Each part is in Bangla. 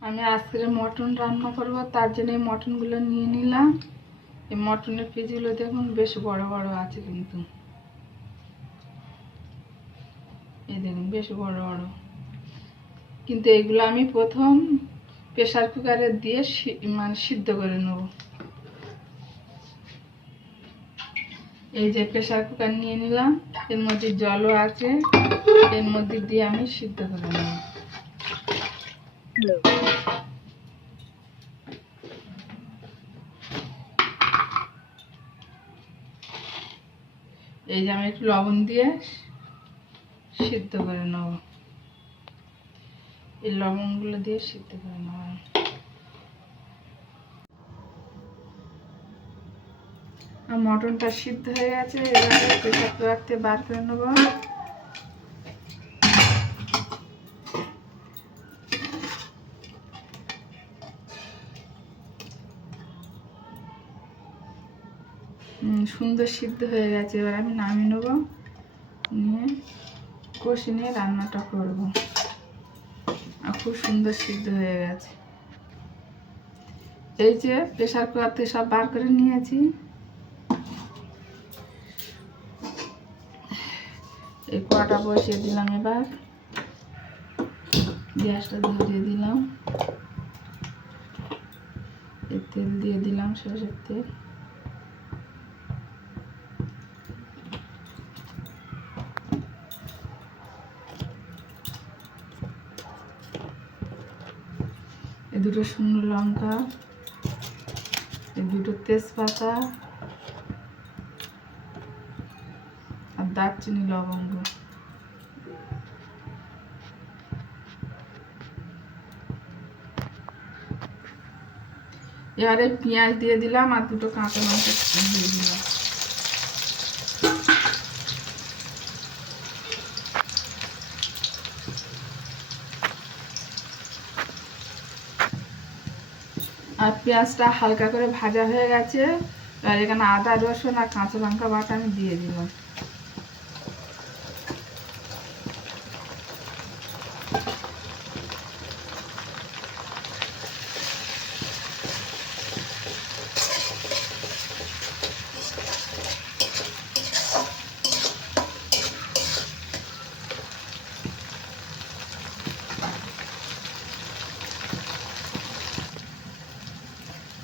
আমি আজকে মটন রান্না করব, তার জন্য এই মটনগুলো নিয়ে নিলাম। এই মটনের পিসগুলো দেখুন, বেশ বড় বড় আছে কিন্তু। এই দেখুন, বেশ বড় বড়। কিন্তু এগুলো আমি প্রথম প্রেশার কুকারে দিয়ে মানে সিদ্ধ করে নেব। এই যে প্রেশার কুকার নিয়ে নিলাম, এর মধ্যে জলও আছে, এর মধ্যে দিয়ে আমি সিদ্ধ করে নেব। এই যে আমি একটু লবণ দিয়ে সিদ্ধ করে নেব। এই লবণগুলো দিয়ে সিদ্ধ করে নেব। আর মটনটা সিদ্ধ হয়ে গেছে, এবারে বার করে নেব। সুন্দর সিদ্ধ হয়ে গেছে। এবার আমি নামিয়ে নেব। নিয়ে কষে নিয়ে রান্নাটা করব। আর খুব সুন্দর সিদ্ধ হয়ে গেছে। এই যে প্রেশার কুকার থেকে সব বার করে নিয়েছি। এই কড়াটা বসিয়ে দিলাম এবার। গ্যাসটা ধরিয়ে দিলাম। তেল দিয়ে দিলাম সরষের তেল। দুটো শুকনো লঙ্কা, দুটো তেজপাতা আর দারচিনি লবঙ্গ। এবারে পেঁয়াজ দিয়ে দিলাম আর দুটো কাঁচা লঙ্কা দিয়ে দিলাম। পেঁয়াজটা হালকা করে ভাজা হয়ে গেছে, আর এখানে আদা রসুন আর কাঁচা লঙ্কা বাটা আমি দিয়ে দিলাম।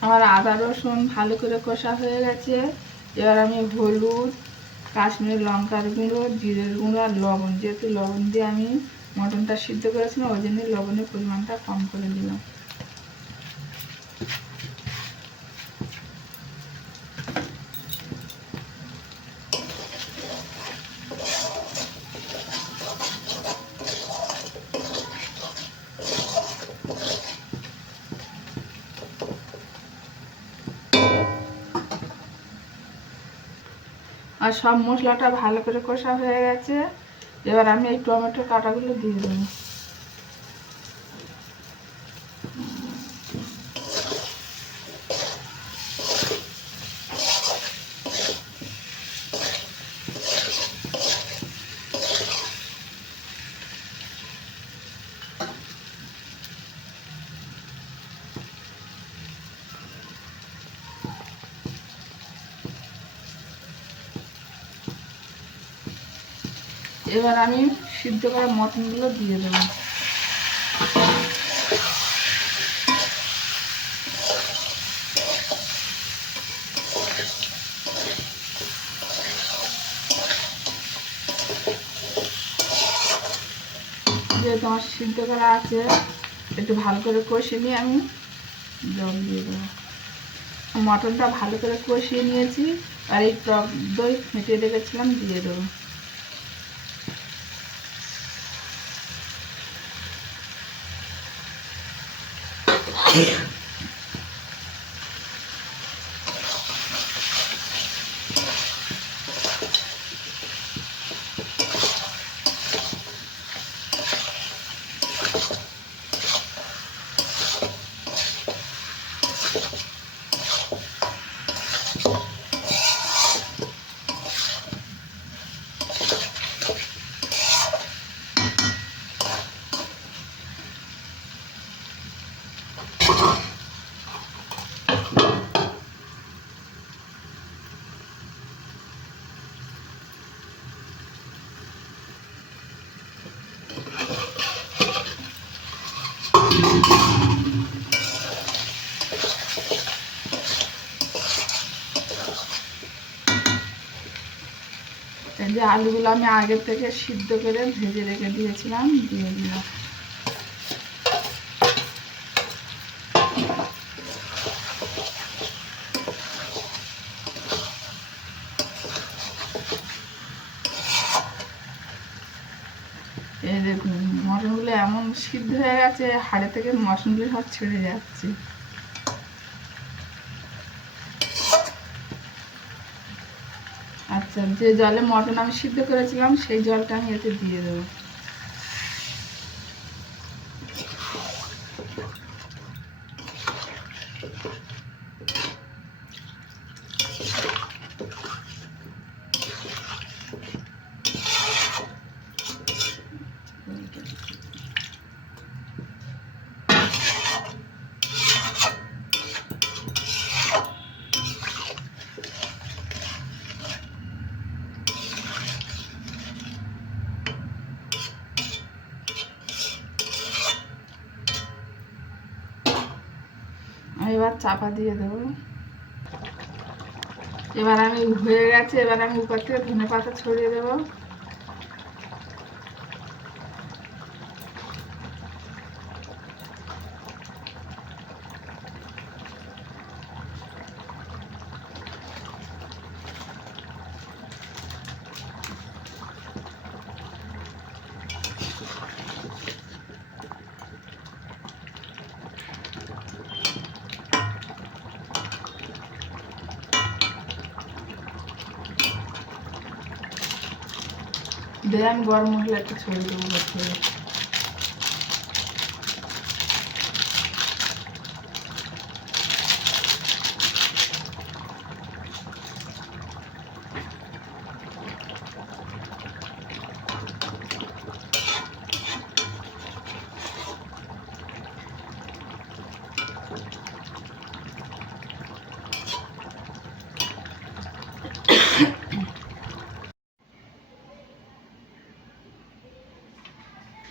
আমার আদা রসুন ভালো করে কষা হয়ে গেছে। এবার আমি হলুদ কাশ্মীর লঙ্কার গুঁড়ো, জিরের গুঁড়ো আর লবণ। যেহেতু লবণ দিয়ে আমি মটনটা সিদ্ধ করেছিলাম, ওই জন্য লবণের পরিমাণটা কম করে দিলাম। আর সব মশলাটা ভালো করে কষা হয়ে গেছে। এবার আমি এই টমেটোর কাটাগুলো দিয়ে দেবো। এবার আমি সিদ্ধ করা মটনগুলো দিয়ে দেবো। যেহেতু আমার সিদ্ধ করা আছে, একটু ভালো করে কষিয়ে নিয়ে আমি জল দিয়ে দেবো। মটনটা ভালো করে কষিয়ে নিয়েছি, আর এই টক দই ফেটিয়ে রেখেছিলাম, দিয়ে দেবো। Later. যে আলুগুলো আমি আগে থেকে সিদ্ধ করে ভেজে রেখে দিয়েছিলাম, দিয়ে দিলাম। এই দেখুন, মটনগুলো এমন সিদ্ধ হয়ে গেছে, হাড়ে থেকে মটনগুলো সব ছেড়ে যাচ্ছে। যে জলে মটন আমি সিদ্ধ করেছিলাম সেই জলটা আমি এতে দিয়ে দেবো আমি এবার চাপা দিয়ে দেবো। এবার আমি হয়ে গেছে, এবার আমি উপর থেকে ধনে পাতা ছড়িয়ে দেবো। দিয়ে আমি গরম মশলা একটু ছড়িয়ে দেবো